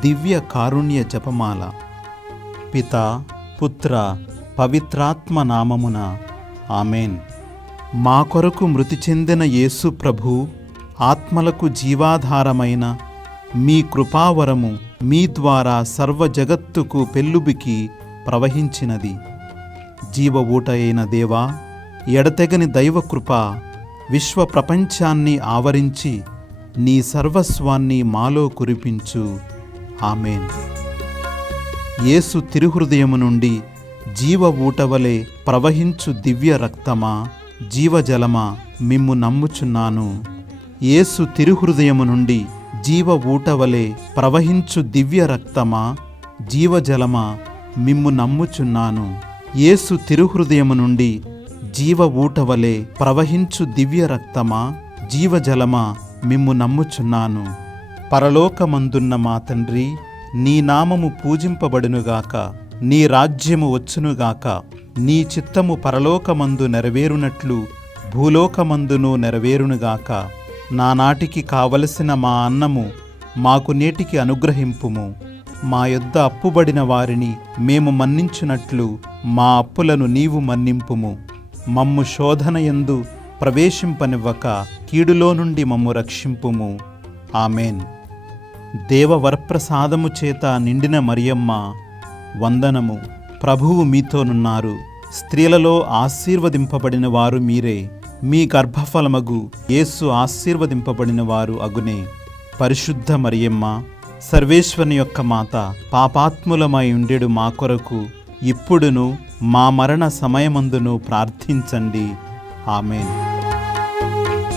దివ్య కారుణ్య జపమాల. పితా, పుత్ర, పవిత్రాత్మ నామమున ఆమెన్. మా కొరకు మృతి చెందిన యేసు ప్రభు ఆత్మలకు జీవాధారమైన మీ కృపావరము మీ ద్వారా సర్వ జగత్తుకు పెల్లుబికి ప్రవహించినది. జీవ ఊట అయిన దేవా, ఎడతెగని దైవకృప విశ్వ ప్రపంచాన్ని ఆవరించి నీ సర్వస్వాన్ని మాలో కురిపించు. ఆమెన్. యేసు తిరుహృదయము నుండి జీవ ఊటవలే ప్రవహించు దివ్య రక్తమా, జీవజలమా, మిమ్ము నమ్ముచున్నాను. యేసు తిరుహృదయము నుండి జీవ ఊటవలే ప్రవహించు దివ్య రక్తమా, జీవజలమా, మిమ్ము నమ్ముచున్నాను. యేసు తిరుహృదయము నుండి జీవ ఊటవలే ప్రవహించు దివ్య రక్తమా, జీవజలమా, మిమ్ము నమ్ముచున్నాను. పరలోకమందున్న మా తండ్రి, నీ నామము పూజింపబడునుగాక, నీ రాజ్యము వచ్చునుగాక, నీ చిత్తము పరలోకమందు నెరవేరునట్లు భూలోకమందును నెరవేరునుగాక. నానాటికి కావలసిన మా అన్నము మాకు నేటికి అనుగ్రహింపుము. మా యొద్ద అప్పుబడిన వారిని మేము మన్నించునట్లు మా అప్పులను నీవు మన్నింపుము. మమ్ము శోధనయందు ప్రవేశింపనివ్వక కీడులో నుండి మమ్ము రక్షింపుము. ఆమెన్. దేవవరప్రసాదము చేత నిండిన మరియమ్మ, వందనము. ప్రభువు మీతోనున్నారు. స్త్రీలలో ఆశీర్వదింపబడిన వారు మీరే. మీ గర్భఫలమగు యేసు ఆశీర్వదింపబడిన వారు అగునే. పరిశుద్ధ మరియమ్మ, సర్వేశ్వరుని యొక్క మాత, పాపాత్ములమై ఉండెడు మా కొరకు ఇప్పుడును మా మరణ సమయమందును ప్రార్థించండి. ఆమెన్.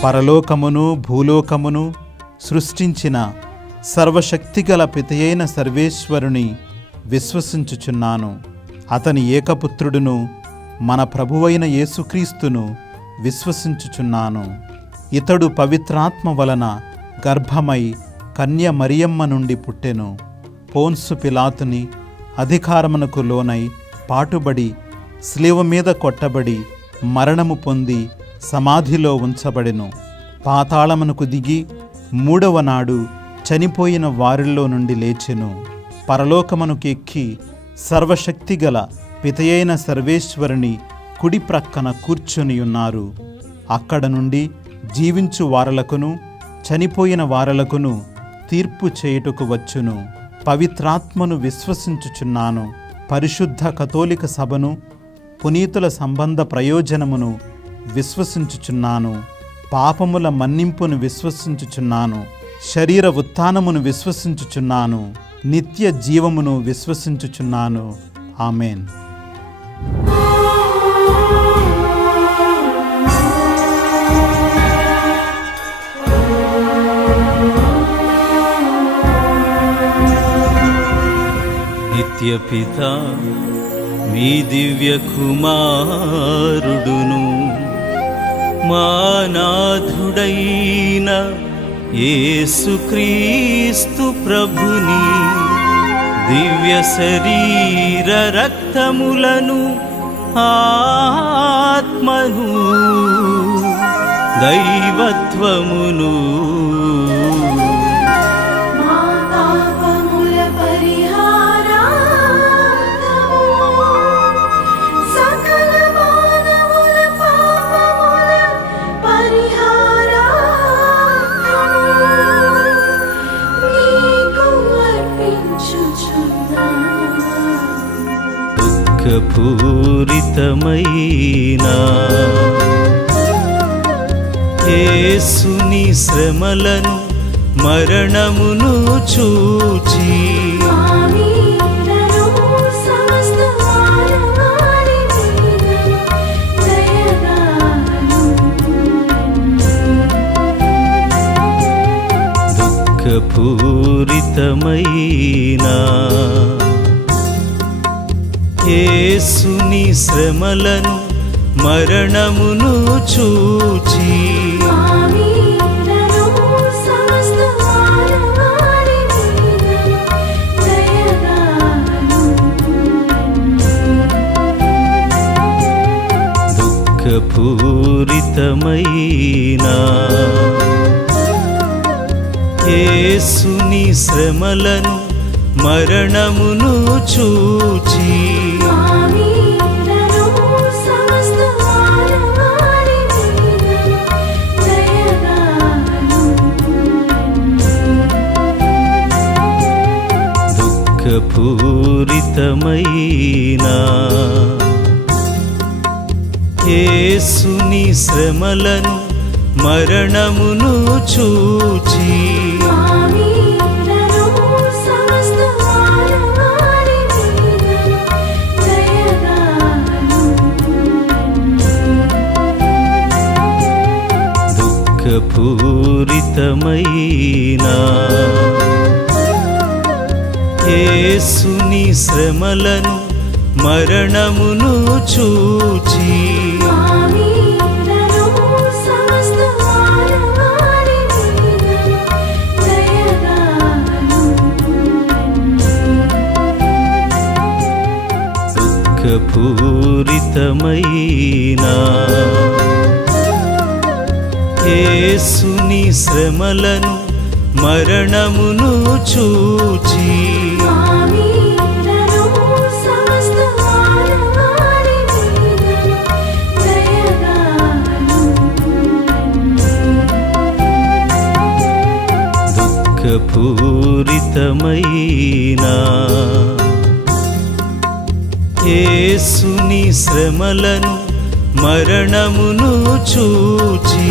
పరలోకమును భూలోకమును సృష్టించిన సర్వశక్తిగల పితయైన సర్వేశ్వరుని విశ్వసించుచున్నాను. అతని ఏకపుత్రుడును మన ప్రభువైన యేసుక్రీస్తును విశ్వసించుచున్నాను. ఇతడు పవిత్రాత్మ వలన గర్భమై కన్య మరియమ్మ నుండి పుట్టెను. పోన్సు పిలాతుని అధికారమునకు లోనై పాటుబడి శిలువ మీద కొట్టబడి మరణము పొంది సమాధిలో ఉంచబడెను. పాతాళమునకు దిగి మూడవ నాడు చనిపోయిన వారిలో నుండి లేచెను. పరలోకమునకు ఎక్కి సర్వశక్తిగల పితయైన సర్వేశ్వరుని కుడి ప్రక్కన కూర్చొనియున్నారు. అక్కడ నుండి జీవించు వారలకును చనిపోయిన వారలకును తీర్పు చేయుటకు వచ్చును. పవిత్రాత్మను విశ్వసించుచున్నాను. పరిశుద్ధ కథోలిక సభను, పునీతుల సంబంధ ప్రయోజనమును విశ్వసించుచున్నాను. పాపముల మన్నింపును విశ్వసించుచున్నాను. శరీర ఉత్థానమును విశ్వసించుచున్నాను. నిత్య జీవమును విశ్వసించుచున్నాను. ఆమెన్. నిత్యపిత మీ దివ్య కుమారుడును మా నాథుడైన యేసుక్రీస్తు ప్రభుని దివ్య శరీర రక్తములను, ఆత్మను, దైవత్వమును పూరితమైన యేసుని శ్రమలను మరణమును చూచి దుఃఖపూరితమైన యేసుని శ్రమలను మరణమును చూచి దుఃఖపూరితమైన యేసుని శ్రమలను మరణమును చూచి దుఃఖపూరితమైన యేసుని శ్రమలను మరణమును చూచి దుఃఖపూరితమైన యేసుని శ్రమలను మరణమును చూచి దుఃఖపూరితమైన యేసుని శ్రమలను మరణమును చూచి దుఃఖపూరితమైన యేసుని శ్రమలను మరణమును చూచి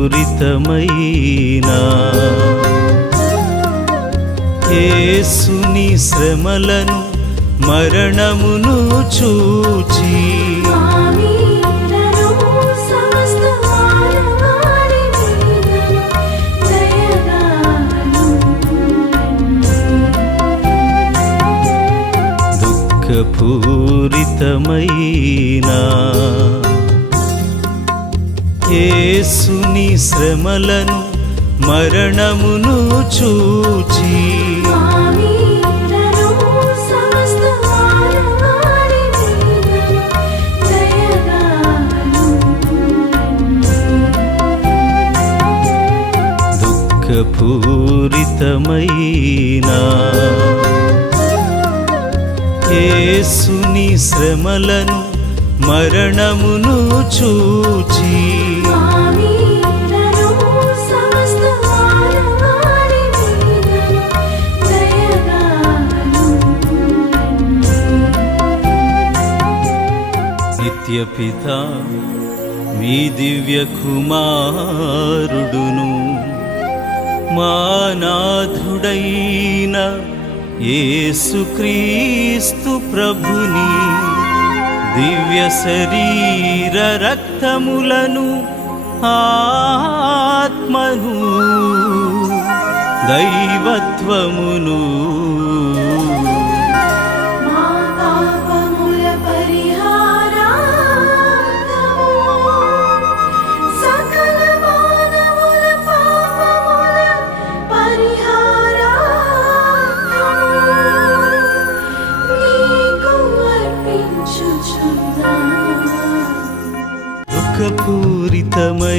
దుఃఖపూరితమైన యేసుని శ్రమలను మరణమును చూచి దుఃఖపూరితమైన యేసుని శ్రమలను మరణమును చూచి దుఃఖపూరితమైన యేసుని శ్రమలను మరణమును చూచి నిత్యపిత మీ దివ్య కుమారుడును మా నాథుడైన యేసుక్రీస్తు ప్రభుని దివ్య శరీర రక్తములను ఆత్మను దైవత్వమును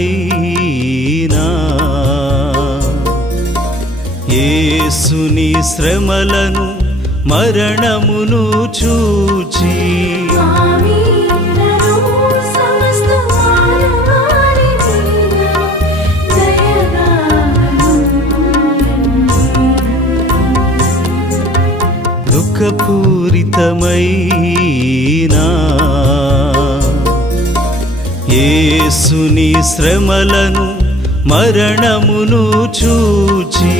దుఃఖపూరితమైన యేసుని శ్రమలను మరణమును చూచి దుఃఖపూరితమైన యేసుని శ్రమలను మరణమును చూచి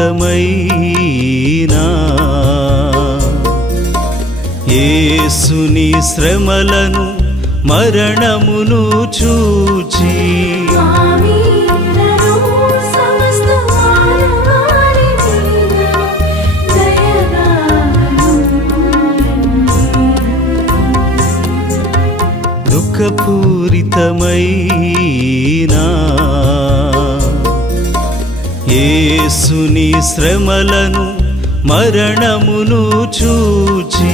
దుఃఖపూరితమైన యేసుని శ్రమలను మరణమును చూచి దుఃఖపూరితమైన యేసుని శ్రమలను మరణమును చూచి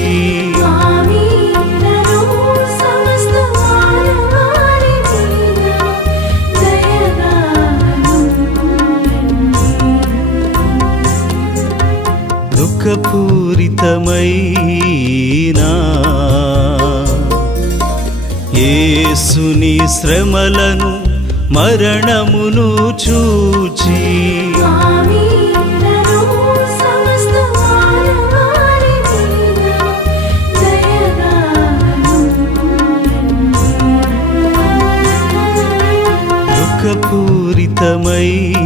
దుఃఖపూరితమైన యేసుని శ్రమలను మరణమును చూచి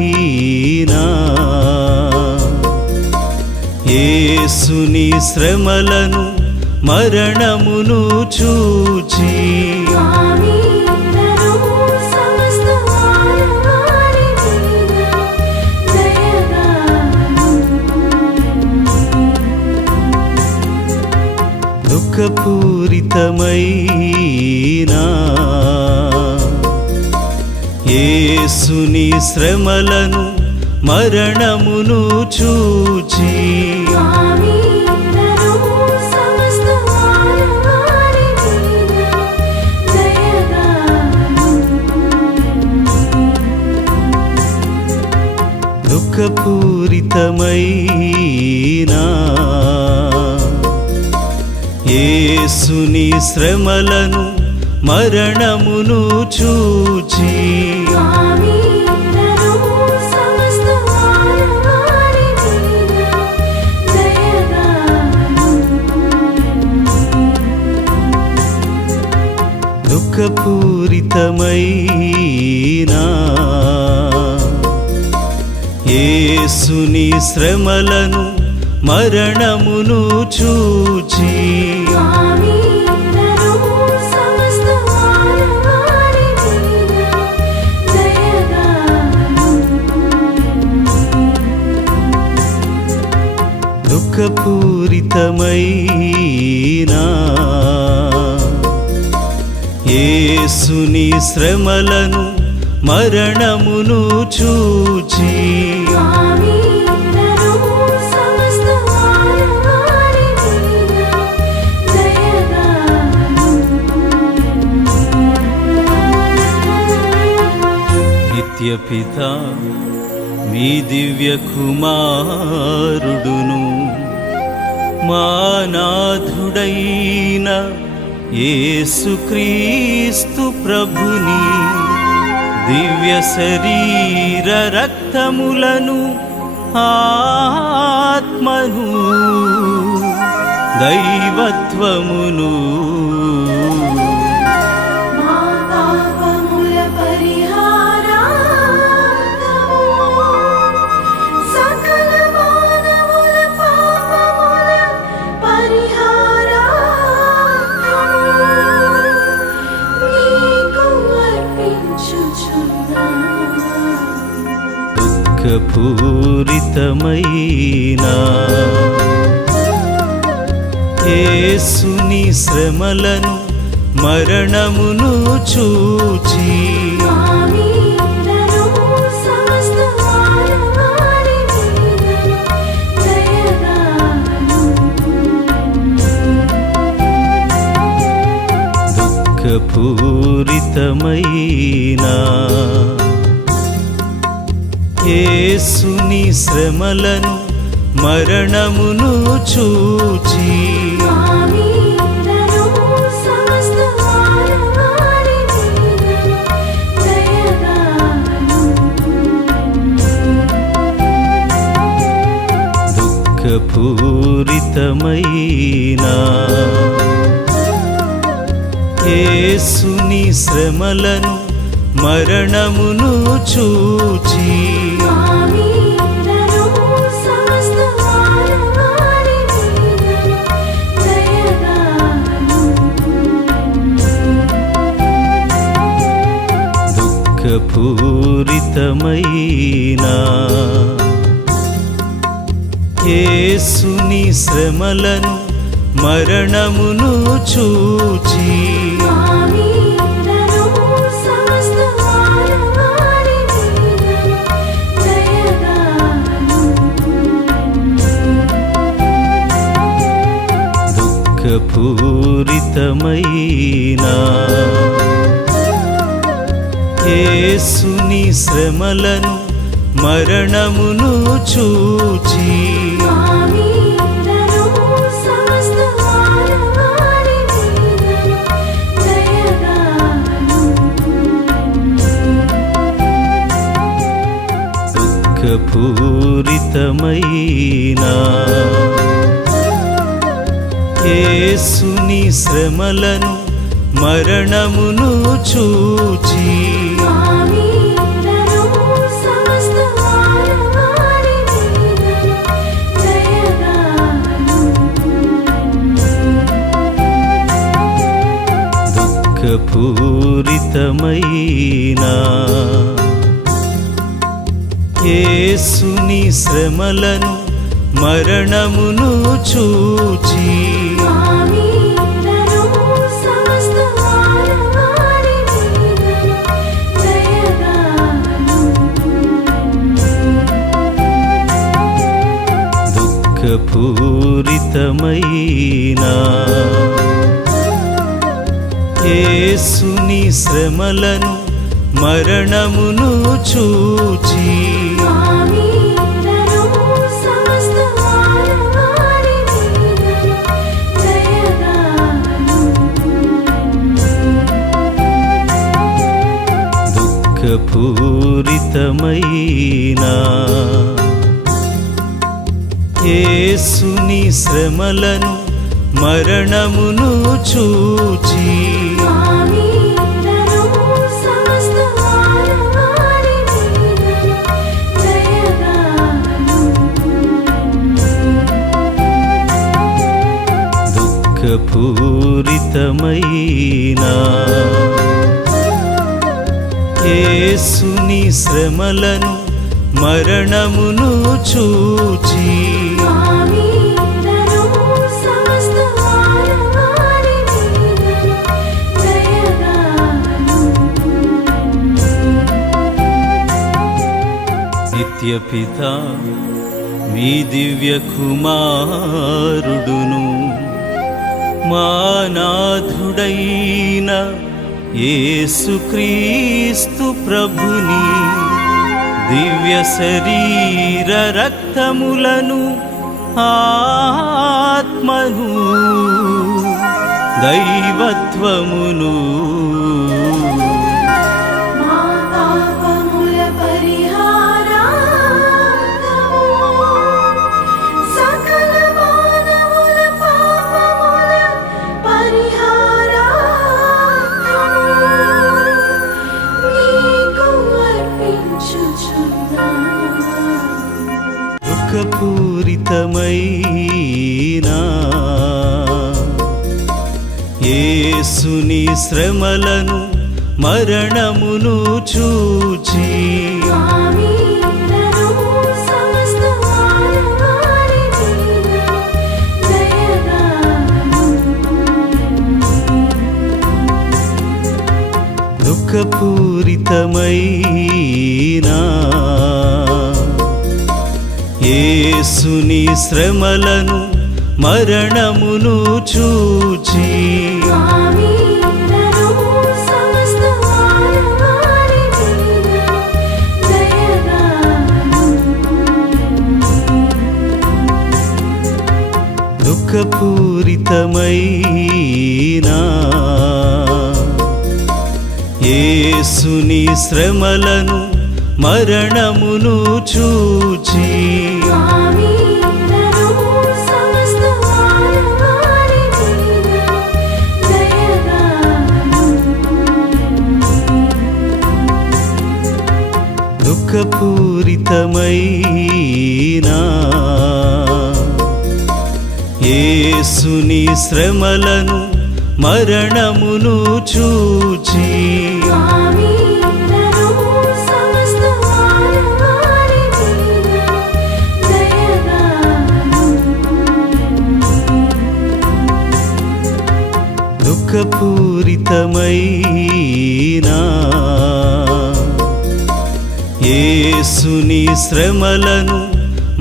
దుఃఖపూరితమైన యేసుని శ్రమలను మరణమును చూచి దుఃఖపూరితమైన యేసుని శ్రమలను మరణమును చూచి దుఃఖపూరితమైన యేసుని శ్రమలను మరణమును చూచి దుఃఖపూరితమైన యేసుని శ్రమలను మరణమును చూచి దుఃఖపూరితమైన యేసుని శ్రమలను మరణమును చూచి నిత్యపిత మీ దివ్య కుమారుడును మా నాథుడైన యేసుక్రీస్తు ప్రభుని దివ్య శరీర రక్తములను ఆత్మను దైవత్వమును దుఃఖపూరితమైన యేసుని శ్రమలను మరణమును చూచి దుఃఖపూరితమైన యేసుని శ్రమలను మరణమును చూచి దుఃఖపూరితమైన యేసుని శ్రమలను మరణమును చూచి దుఃఖపూరితమైన యేసుని శ్రమలను మరణమును చూచి దుఃఖపూరితమైన యేసుని శ్రమలను మరణమును చూచి దుఃఖపూరితమైన యేసుని శ్రమలను మరణమును చూచి దుఃఖపూరితమైన యేసుని శ్రమలను మరణమును చూచి దుఃఖపూరితమైన యేసుని శ్రమలను మరణమును చూచి దుఃఖపూరితమైన యేసుని శ్రమలను మరణమును చూచి దుఃఖపూరితమైన యేసుని శ్రమలను మరణమును చూచి దుఃఖపూరితమైన యేసుని శ్రమలను మరణమును చూచి నిత్యపిత మీ దివ్య కుమారుడును మా నాథుడైన యేసుక్రీస్తు ప్రభుని దివ్య శరీర రక్తములను ఆత్మను దైవత్వమును దుఃఖపూరితమైన యేసుని శ్రమలను మరణమును చూచి దుఃఖపూరితమైన యేసుని శ్రమలను మరణమును చూచి దుఃఖపూరితమైన యేసుని శ్రమలను మరణమును చూచి దుఃఖపూరితమైన యేసుని శ్రమలను మరణమును చూచి దుఃఖపూరితమైన యేసుని శ్రమలను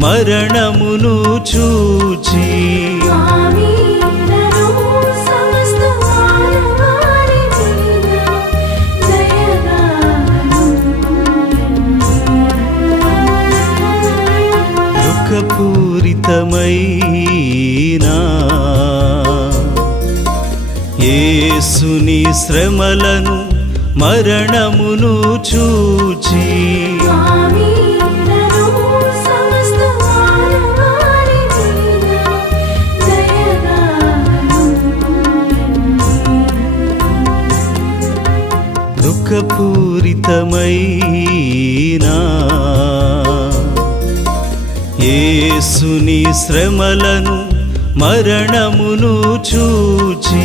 మరణమును చూచి యేసుని శ్రమలను మరణమును చూచి దుఃఖపూరితమైన యేసుని శ్రమలను మరణమును చూచి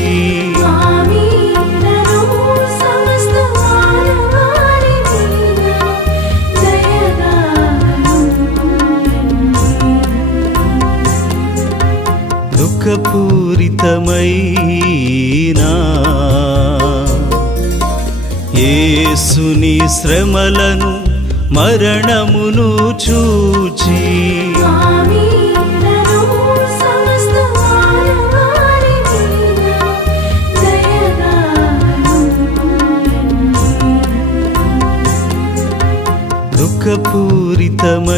దుఃఖపూరితమైన యేసుని శ్రమలను మరణమును చూచి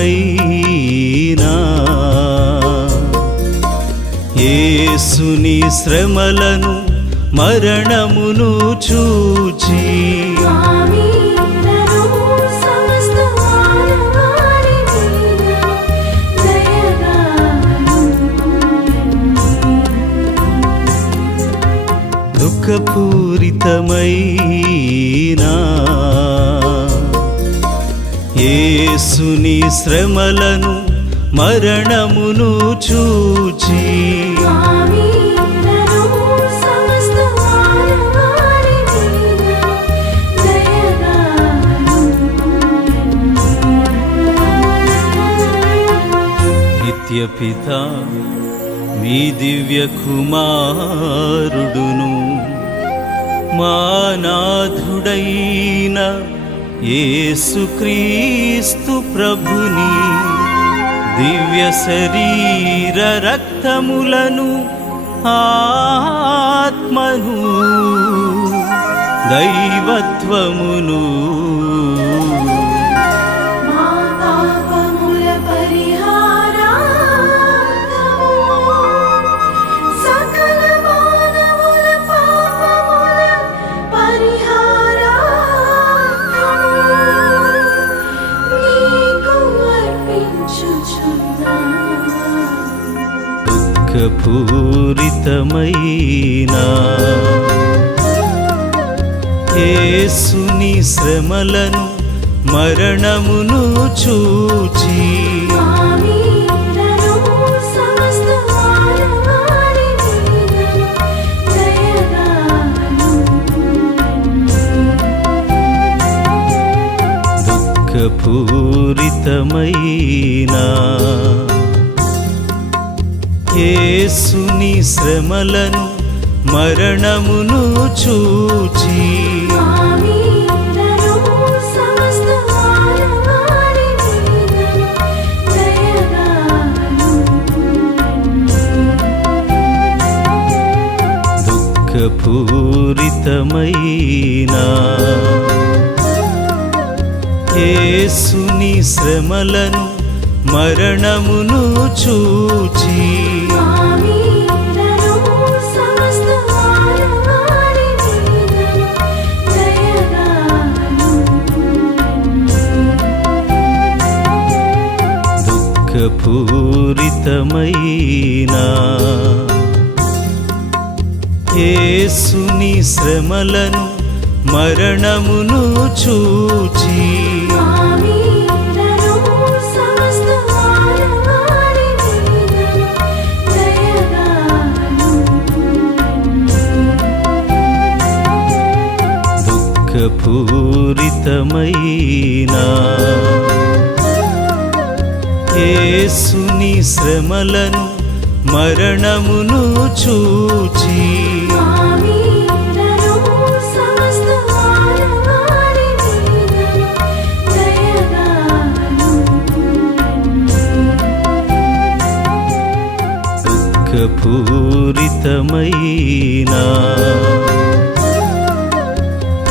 దుఃఖపూరితమైన యేసుని శ్రమలను మరణమును చూచి దుఃఖపూరితమైన యేసుని శ్రమలను మరణమును చూచి నిత్యపిత మీ దివ్య కుమారుడును మా నాథుడైన యేసుక్రీస్తు ప్రభుని దివ్య శరీర రక్తములను ఆత్మను దైవత్వమును దుఃఖపూరితమైన యేసుని శ్రమలను మరణమును చూచి దుఃఖపూరితమైన యేసుని శ్రమలను మరణమును చూచి దుఃఖపూరితమైన యేసుని శ్రమలను మరణమును చూచి దుఃఖపూరితమైన యేసుని శ్రమలను మరణమును చూచి దుఃఖపూరితమైన యేసుని శ్రమలను మరణమును చూచి దుఃఖపూరితమైన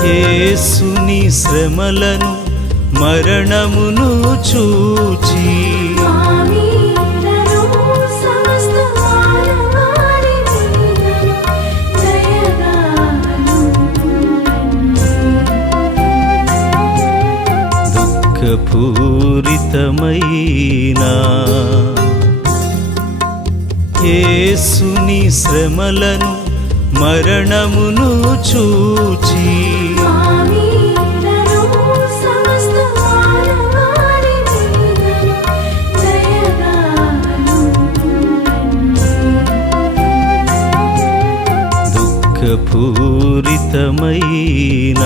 యేసుని శ్రమలను మరణమును చూచి దుఃఖపూరితమైన యేసుని శ్రమలను మరణమును చూచి దుఃఖపూరితమైన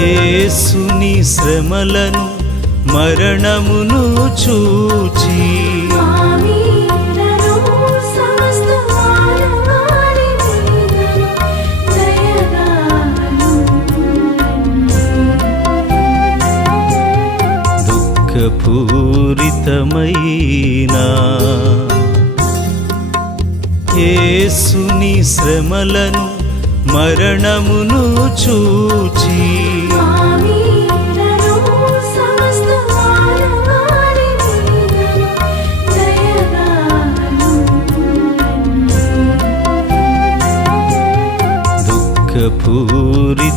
యేసుని శ్రమలను మరణమును చూచి దుఃఖపూరితమైన యేసుని శ్రమలను మరణమును చూచి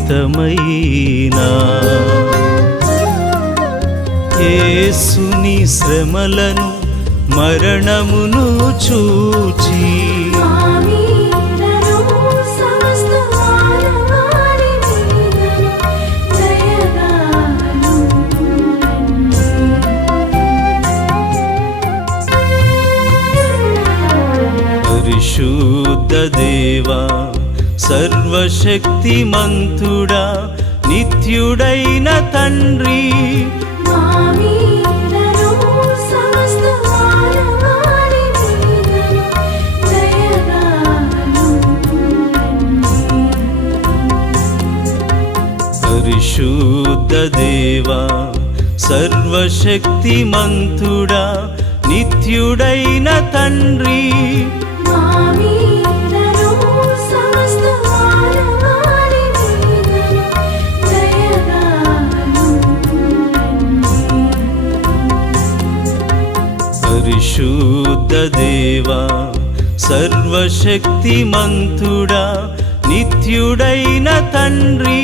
దుఃఖపూరితమైన యేసుని శ్రమలను మరణమును చూచి పరిశుద్ధ దేవా సర్వశక్తిమంతుడా నిత్యుడైన తండ్రి పరిశుద్ధ దేవా సర్వశక్తిమంతుడా నిత్యుడైన తండ్రి పరిశుద్ధ దేవా సర్వశక్తిమంతుడా నిత్యుడైన తండ్రి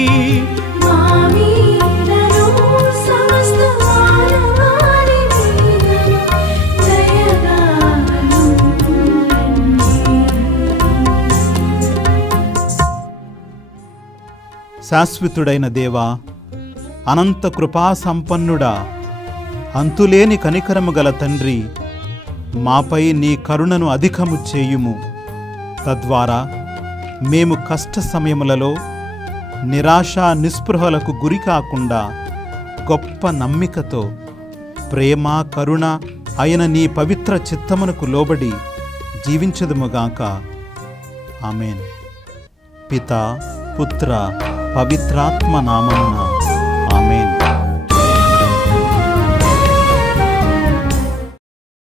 శాశ్వతుడైన దేవా, అనంత కృపా సంపన్నుడా, అంతులేని కనికరము గల తండ్రి, మాపై నీ కరుణను అధికము చేయుము. తద్వారా మేము కష్ట సమయములలో నిరాశ నిస్పృహలకు గురి కాకుండా గొప్ప నమ్మికతో ప్రేమ కరుణ అయిన నీ పవిత్ర చిత్తమునకు లోబడి జీవించదుముగాక. ఆమేన్. పితా పుత్ర పవిత్రాత్మ నామమున ఆమేన్.